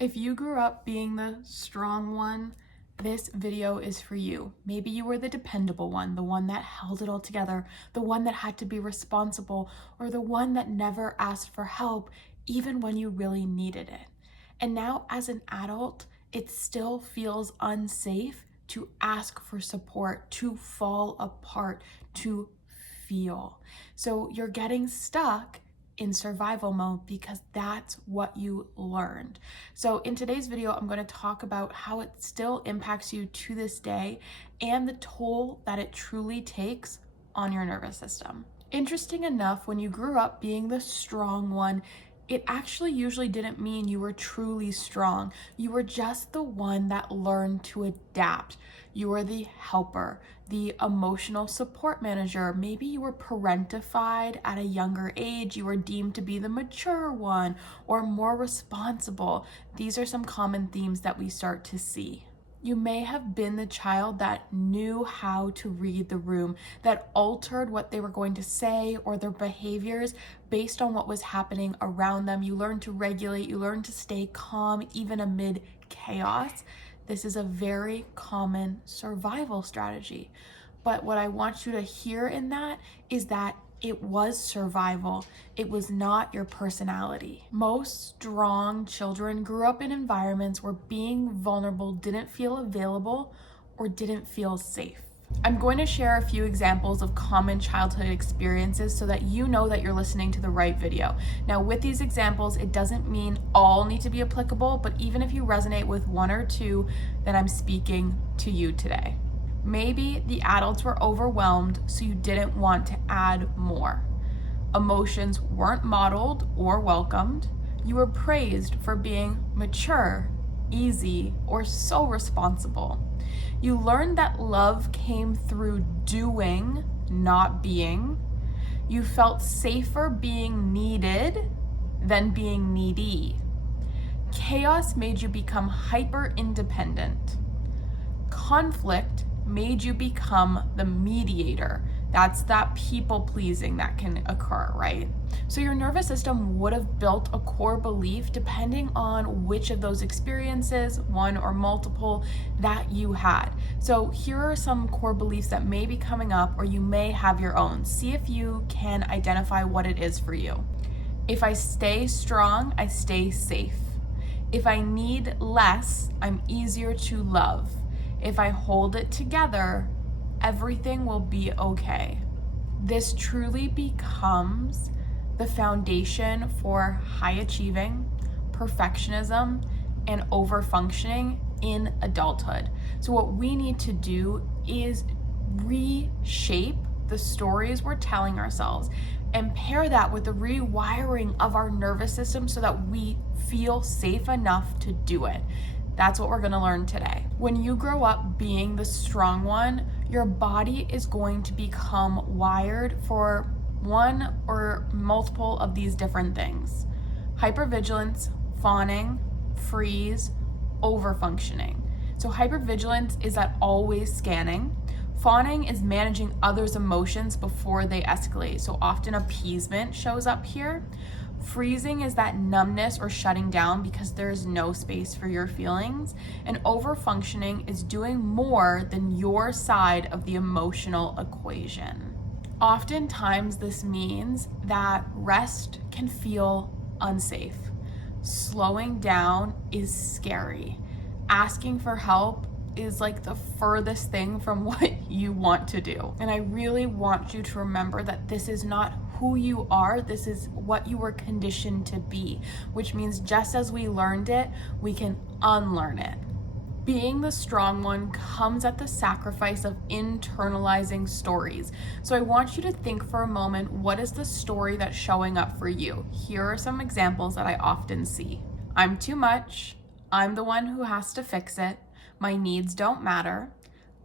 If you grew up being the strong one, this video is for you. Maybe you were the dependable one, the one that held it all together, the one that had to be responsible, or the one that never asked for help, even when you really needed it. And now, as an adult, it still feels unsafe to ask for support, to fall apart, to feel. So you're getting stuck in survival mode because that's what you learned. So in today's video, I'm going to talk about how it still impacts you to this day and the toll that it truly takes on your nervous system. Interesting enough, when you grew up being the strong one, it actually usually didn't mean you were truly strong. You were just the one that learned to adapt. You were the helper, the emotional support manager. Maybe you were parentified at a younger age. You were deemed to be the mature one or more responsible. These are some common themes that we start to see. You may have been the child that knew how to read the room, that altered what they were going to say or their behaviors based on what was happening around them. You learned to regulate, you learned to stay calm even amid chaos. This is a very common survival strategy. But what I want you to hear in that is that it was survival. It was not your personality. Most strong children grew up in environments where being vulnerable didn't feel available or didn't feel safe. I'm going to share a few examples of common childhood experiences so that you know that you're listening to the right video. Now, with these examples, it doesn't mean all need to be applicable, but even if you resonate with one or two, then I'm speaking to you today. Maybe the adults were overwhelmed, so you didn't want to add more. Emotions weren't modeled or welcomed. You were praised for being mature, easy, or so responsible. You learned that love came through doing, not being. You felt safer being needed than being needy. Chaos made you become hyper independent. Conflict made you become the mediator. That's that people pleasing that can occur, right? So your nervous system would have built a core belief depending on which of those experiences, one or multiple, that you had. So here are some core beliefs that may be coming up, or you may have your own. See if you can identify what it is for you. If I stay strong, I stay safe. If I need less, I'm easier to love. If I hold it together, everything will be okay. This truly becomes the foundation for high achieving, perfectionism, and overfunctioning in adulthood. So what we need to do is reshape the stories we're telling ourselves and pair that with the rewiring of our nervous system so that we feel safe enough to do it. That's what we're going to learn today. When you grow up being the strong one, your body is going to become wired for one or multiple of these different things: hypervigilance, fawning, freeze, overfunctioning. So hypervigilance is that always scanning. Fawning is managing others' emotions before they escalate. So often appeasement shows up here. Freezing is that numbness or shutting down because there is no space for your feelings. And overfunctioning is doing more than your side of the emotional equation. Oftentimes, this means that rest can feel unsafe. Slowing down is scary. Asking for help is like the furthest thing from what you want to do. And I really want you to remember that this is not who you are, this is what you were conditioned to be, which means just as we learned it, we can unlearn it. Being the strong one comes at the sacrifice of internalizing stories. So I want you to think for a moment, what is the story that's showing up for you? Here are some examples that I often see. I'm too much. I'm the one who has to fix it. My needs don't matter.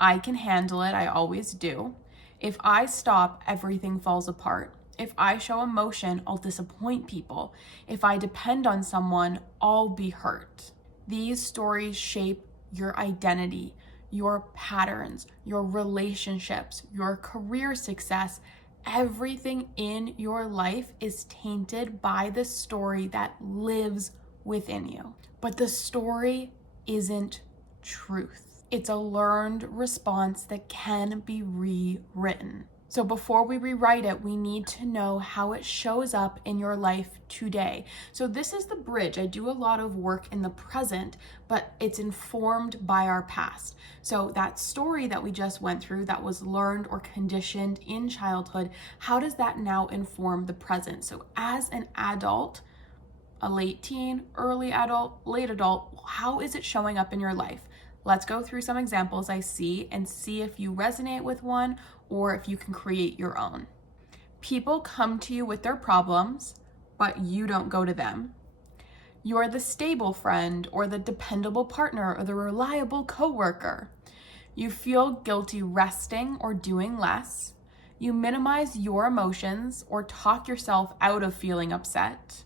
I can handle it. I always do. If I stop, everything falls apart. If I show emotion, I'll disappoint people. If I depend on someone, I'll be hurt. These stories shape your identity, your patterns, your relationships, your career success. Everything in your life is tainted by the story that lives within you. But the story isn't truth. It's a learned response that can be rewritten. So before we rewrite it, we need to know how it shows up in your life today. So this is the bridge. I do a lot of work in the present, but it's informed by our past. So that story that we just went through that was learned or conditioned in childhood, how does that now inform the present? So as an adult, a late teen, early adult, late adult, how is it showing up in your life? Let's go through some examples I see and see if you resonate with one or if you can create your own. People come to you with their problems, but you don't go to them. You're the stable friend or the dependable partner or the reliable coworker. You feel guilty resting or doing less. You minimize your emotions or talk yourself out of feeling upset.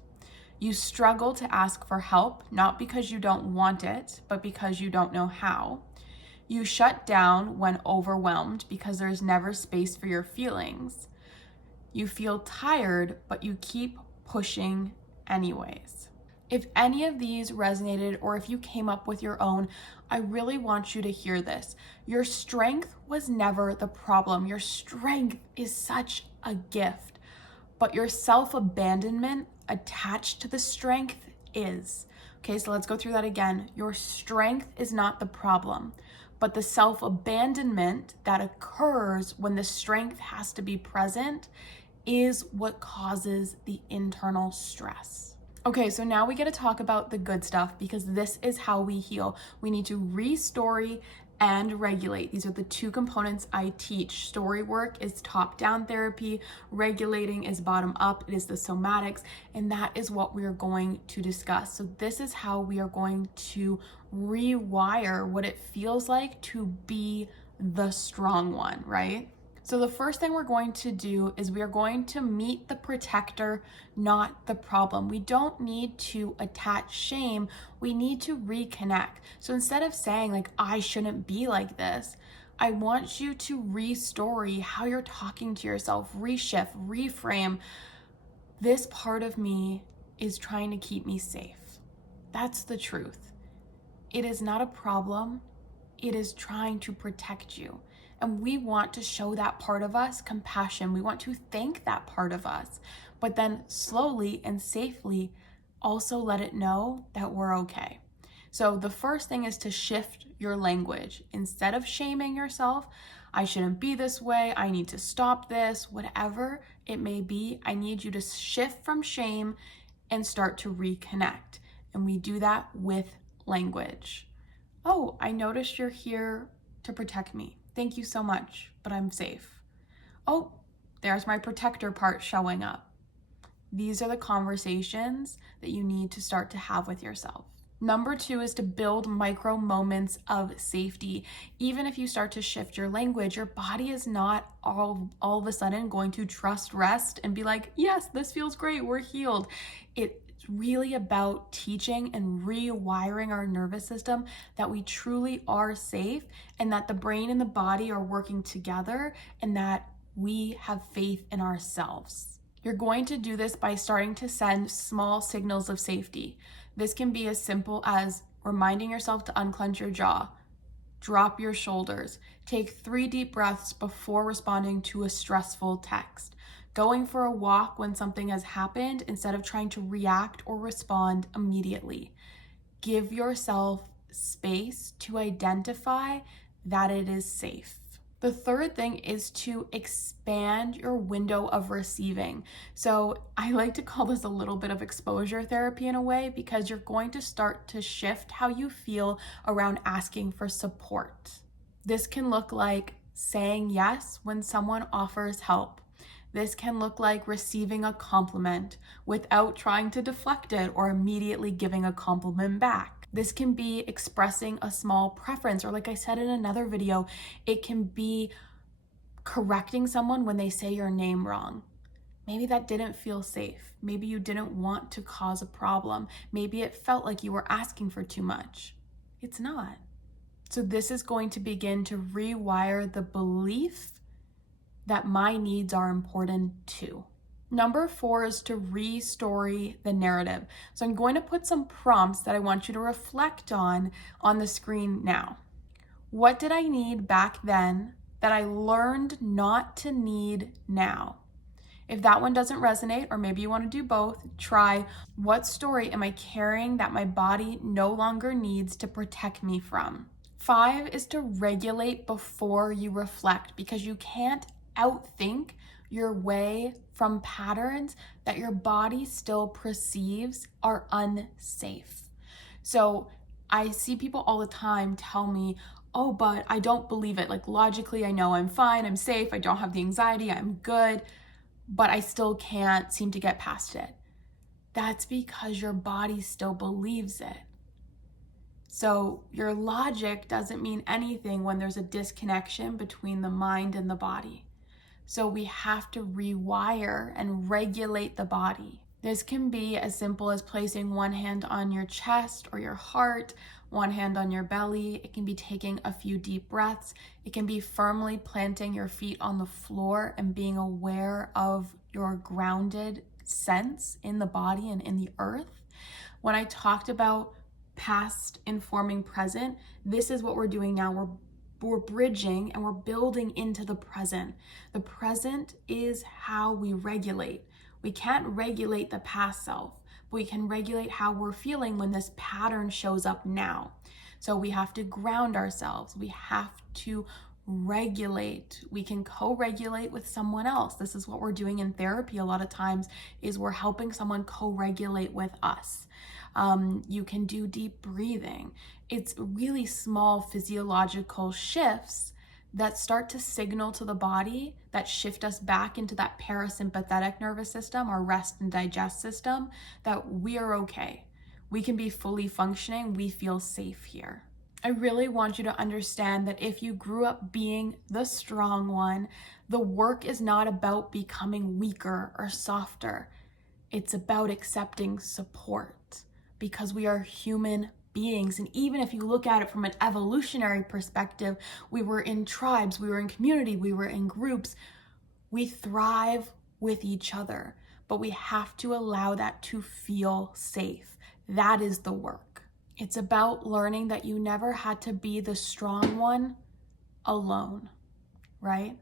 You struggle to ask for help, not because you don't want it, but because you don't know how. You shut down when overwhelmed because there's never space for your feelings. You feel tired, but you keep pushing anyways. If any of these resonated or if you came up with your own, I really want you to hear this. Your strength was never the problem. Your strength is such a gift, but your self-abandonment attached to the strength is. Okay, so let's go through that again. Your strength is not the problem, but the self-abandonment that occurs when the strength has to be present is what causes the internal stress. Okay, so now we get to talk about the good stuff because this is how we heal. We need to re-story and regulate. These are the two components I teach. Story work is top-down therapy, regulating is bottom-up, it is the somatics, and that is what we are going to discuss. So this is how we are going to rewire what it feels like to be the strong one, right? So the first thing we're going to do is we are going to meet the protector, not the problem. We don't need to attach shame. We need to reconnect. So instead of saying like, I shouldn't be like this, I want you to re-story how you're talking to yourself, reshift, reframe. This part of me is trying to keep me safe. That's the truth. It is not a problem. It is trying to protect you. And we want to show that part of us compassion. We want to thank that part of us, but then slowly and safely also let it know that we're okay. So the first thing is to shift your language. Instead of shaming yourself, I shouldn't be this way, I need to stop this, whatever it may be, I need you to shift from shame and start to reconnect. And we do that with language. Oh, I noticed you're here to protect me. Thank you so much, but I'm safe. Oh, there's my protector part showing up. These are the conversations that you need to start to have with yourself. Number 2 is to build micro moments of safety. Even if you start to shift your language, your body is not all of a sudden going to trust rest and be like, yes, this feels great, we're healed. It's really about teaching and rewiring our nervous system that we truly are safe and that the brain and the body are working together and that we have faith in ourselves. You're going to do this by starting to send small signals of safety. This can be as simple as reminding yourself to unclench your jaw, drop your shoulders, take 3 deep breaths before responding to a stressful text, going for a walk when something has happened instead of trying to react or respond immediately. Give yourself space to identify that it is safe. The third thing is to expand your window of receiving. So I like to call this a little bit of exposure therapy in a way, because you're going to start to shift how you feel around asking for support. This can look like saying yes when someone offers help. This can look like receiving a compliment without trying to deflect it or immediately giving a compliment back. This can be expressing a small preference, or like I said in another video, it can be correcting someone when they say your name wrong. Maybe that didn't feel safe. Maybe you didn't want to cause a problem. Maybe it felt like you were asking for too much. It's not. So this is going to begin to rewire the belief that my needs are important too. Number 4 is to re-story the narrative. So I'm going to put some prompts that I want you to reflect on the screen now. What did I need back then that I learned not to need now? If that one doesn't resonate, or maybe you want to do both, try what story am I carrying that my body no longer needs to protect me from? 5 is to regulate before you reflect, because you can't outthink your way from patterns that your body still perceives are unsafe. So I see people all the time tell me, oh, but I don't believe it. Like logically, I know I'm fine, I'm safe, I don't have the anxiety, I'm good, but I still can't seem to get past it. That's because your body still believes it. So your logic doesn't mean anything when there's a disconnection between the mind and the body. So we have to rewire and regulate the body. This can be as simple as placing one hand on your chest or your heart, one hand on your belly. It can be taking a few deep breaths. It can be firmly planting your feet on the floor and being aware of your grounded sense in the body and in the earth. When I talked about past informing present, this is what we're doing now. We're bridging and we're building into the present. The present is how we regulate. We can't regulate the past self, but we can regulate how we're feeling when this pattern shows up now. So we have to ground ourselves. We have to regulate. We can co-regulate with someone else. This is what we're doing in therapy a lot of times, is we're helping someone co-regulate with us. You can do deep breathing. It's really small physiological shifts that start to signal to the body, that shift us back into that parasympathetic nervous system, our rest and digest system, that we are okay. We can be fully functioning. We feel safe here. I really want you to understand that if you grew up being the strong one, the work is not about becoming weaker or softer. It's about accepting support, because we are human beings. And even if you look at it from an evolutionary perspective, we were in tribes, we were in community, we were in groups. We thrive with each other, but we have to allow that to feel safe. That is the work. It's about learning that you never had to be the strong one alone, right?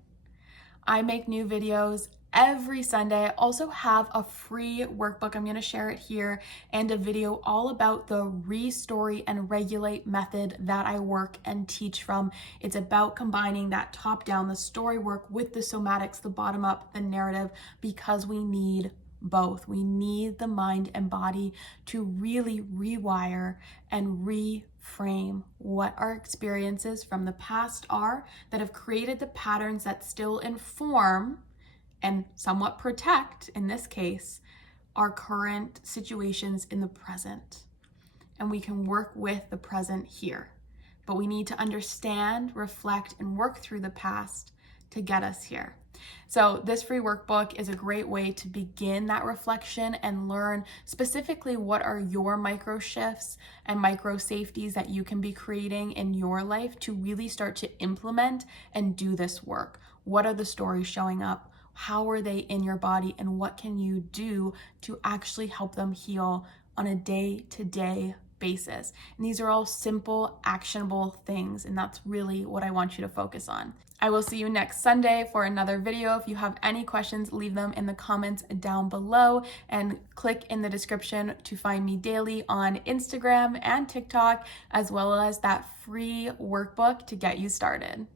I make new videos every Sunday. I also have a free workbook. I'm going to share it here, and a video all about the re-story and regulate method that I work and teach from. It's about combining that top down, the story work, with the somatics, the bottom up, the narrative, because we need both. We need the mind and body to really rewire and reframe what our experiences from the past are that have created the patterns that still inform and somewhat protect, in this case, our current situations in the present. And we can work with the present here. But we need to understand, reflect, and work through the past to get us here. So this free workbook is a great way to begin that reflection and learn specifically what are your micro shifts and micro safeties that you can be creating in your life to really start to implement and do this work. What are the stories showing up? How are they in your body? And what can you do to actually help them heal on a day-to-day basis? And these are all simple, actionable things, and that's really what I want you to focus on. I will see you next Sunday for another video. If you have any questions, leave them in the comments down below, and click in the description to find me daily on Instagram and TikTok, as well as that free workbook to get you started.